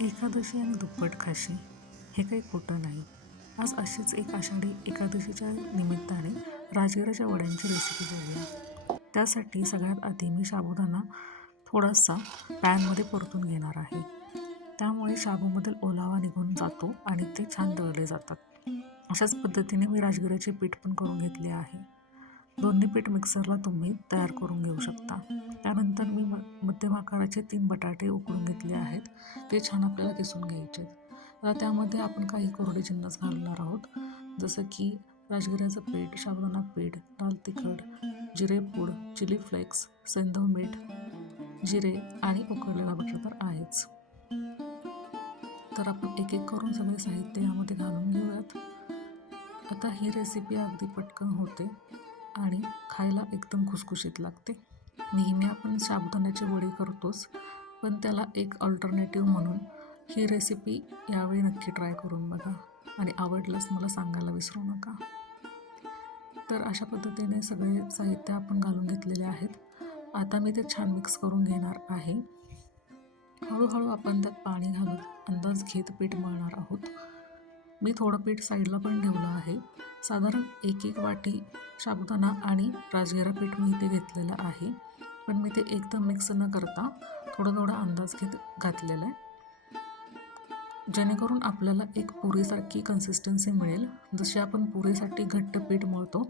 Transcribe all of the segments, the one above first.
एकादशी आणि दुप्पट खाशी हे काही खोटं नाही. आज अशीच एक आषाढी एकादशीच्या निमित्ताने राजगिराच्या वड्यांची रेसिपी बघूया. त्यासाठी सगळ्यात आधी मी साबुदाणा थोडासा पॅनमध्ये परतून घेणार आहे. त्यामुळे शाबूमधील ओलावा निघून जातो आणि ते छान दळले जातात. अशाच पद्धतीने मी राजगिराचे पीठ पण करून घेतले आहे. दोन्ही पीठ मिक्सरला तुम्ही तयार करून घेऊ शकता. त्यानंतर मध्यम आकाराचे तीन बटाटे उकळून घेतले आहेत. ते छान आपल्याला किसून घ्यायचे आता त्यामध्ये आपण काही कोरडे जिन्नस घालणार आहोत. जसं की राजगिऱ्याचं पीठ शाबदाना पीठ लाल तिखट जिरेपूड चिली फ्लेक्स सेंधव मीठ जिरे आणि उकळलेला बटाटा तर आहेच. तर आपण एक एक करून सगळे साहित्य यामध्ये घालून घेऊयात. आता ही रेसिपी अगदी पटकन होते आणि खायला एकदम खुसखुशीत लागते. नेहमी आपण साबुदाण्याची वडी करतोच पण त्याला एक अल्टरनेटिव्ह म्हणून ही रेसिपी यावेळी नक्की ट्राय करून बघा आणि आवडल्यास मला सांगायला विसरू नका. तर अशा पद्धतीने सगळे साहित्य आपण घालून घेतलेले आहेत. आता मी ते छान मिक्स करून घेणार आहे. हळूहळू आपण त्यात पाणी घालून अंदाज घेत पीठ मळणार आहोत. मी थोडं पीठ साईडला पण ठेवलं आहे. साधारण एक एक वाटी साबुदाणा आणि राजगिरा पीठ मी इथे घेतलेलं आहे. पण मी ते एकदम मिक्स न करता थोडं थोडं अंदाज घेत घातलेलं आहे. जेणेकरून आपल्याला एक पुरीसारखी कन्सिस्टन्सी मिळेल. जशी आपण पुरीसाठी घट्ट पीठ मळतो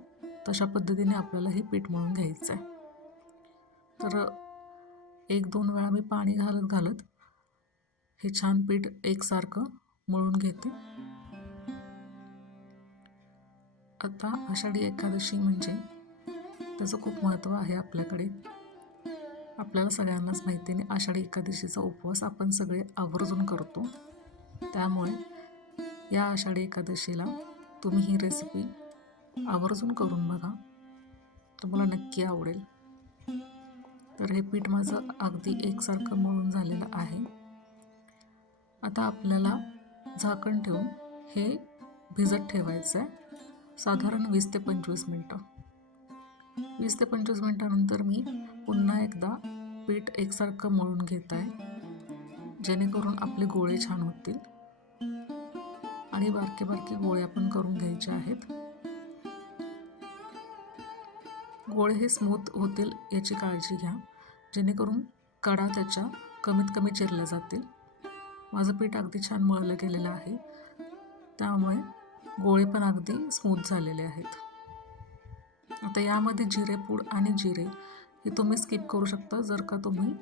तशा पद्धतीने आपल्याला हे पीठ मळून घ्यायचं आहे. तर एक दोन वेळा मी पाणी घालत घालत हे छान पीठ एकसारखं मळून घेते. आता आषाढी एकादशी म्हणजे त्याचं खूप महत्त्व आहे आपल्याकडे. आपल्याला सगळ्यांनाच माहिती आहे आषाढी एकादशीचा उपवास आपण सगळे आवर्जून करतो. त्यामुळे या आषाढी एकादशीला तुम्ही ही रेसिपी आवर्जून करून बघा. तुम्हाला नक्की आवडेल. तर हे पीठ माझं अगदी एकसारखं मळून झालेलं आहे. आता आपल्याला झाकण ठेवून हे भिजत ठेवायचं आहे साधारण वीस ते पंचवीस मिनटं. वीस ते पंचवीस मिनटानंतर मी पुन्हा एकदा पीठ एकसारखं मळून घेत आहे. जेणेकरून आपले गोळे छान होतील. आणि बारके बारके गोळे आपण करून घ्यायचे आहेत. गोळे हे स्मूथ होतील याची काळजी घ्या. जेणेकरून कडा त्याच्या कमीत कमी चिरल्या जातील. माझं पीठ अगदी छान मळलं गेलेलं आहे. त्यामुळे गोळे पण अगदी स्मूथ झालेले आहेत. आता यामध्ये जिरेपूड आणि जिरे हे तुम्ही स्किप करू शकता जर का तुम्ही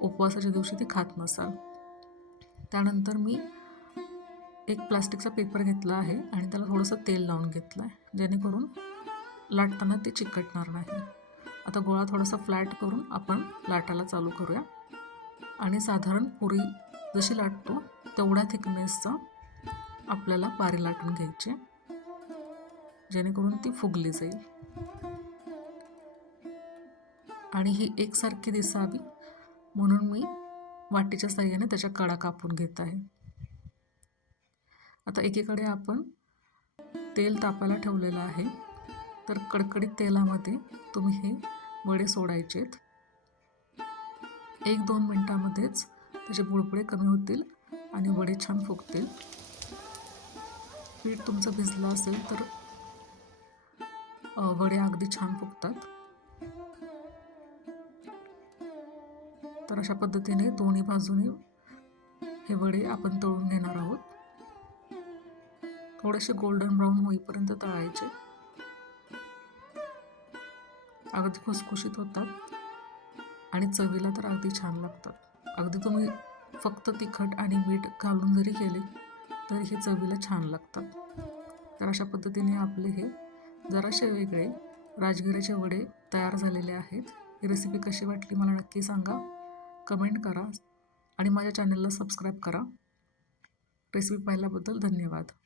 उपवासाच्या दिवशी ते खात नसाल. त्यानंतर मी एक प्लास्टिकचा पेपर घेतला आहे आणि त्याला थोडंसं तेल लावून घेतलं आहे जेणेकरून लाटताना ते चिकटणार नाही. आता गोळा थोडासा फ्लॅट करून आपण लाटायला चालू करूया. आणि साधारण पुरी जशी लाटतो तेवढ्या थिकनेसचा आपल्याला पारी लाटून घ्यायची जेणेकरून ती फुगली जाईल. आणि ही एकसारखी दिसावी म्हणून मी वाटीच्या साह्याने त्याच्या कडा कापून घेत आहे. आता एकीकडे आपण तेल तापायला ठेवलेलं आहे. तर कडकडीत तेलामध्ये तुम्ही हे वडे सोडायचेत. एक दोन मिनटामध्येच त्याचे बुडबुडे कमी होतील आणि वडे छान फुगतील. पीठ तुमचं भिजलं असेल तर वडे अगदी छान फुगतात. अशा पद्धतीने दोन्ही बाजूने हे वडे आपण तळून घेणार आहोत. थोडेसे गोल्डन ब्राऊन होईपर्यंत तळायचे. अगदी खुसखुशीत होतात. आणि चवीला तर अगदी छान लागतात. अगदी तुम्ही फक्त तिखट आणि मीठ घालून जरी केले तरी हे चवीला छान लागतात. तर अशा पद्धतीने आपले हे जराशे वेगळे राजगिऱ्याचे वडे तयार झालेले आहेत. ही रेसिपी कशी वाटली मला नक्की सांगा. कमेंट करा आणि माझ्या चॅनलला सबस्क्राईब करा. रेसिपी पाहिल्याबद्दल धन्यवाद.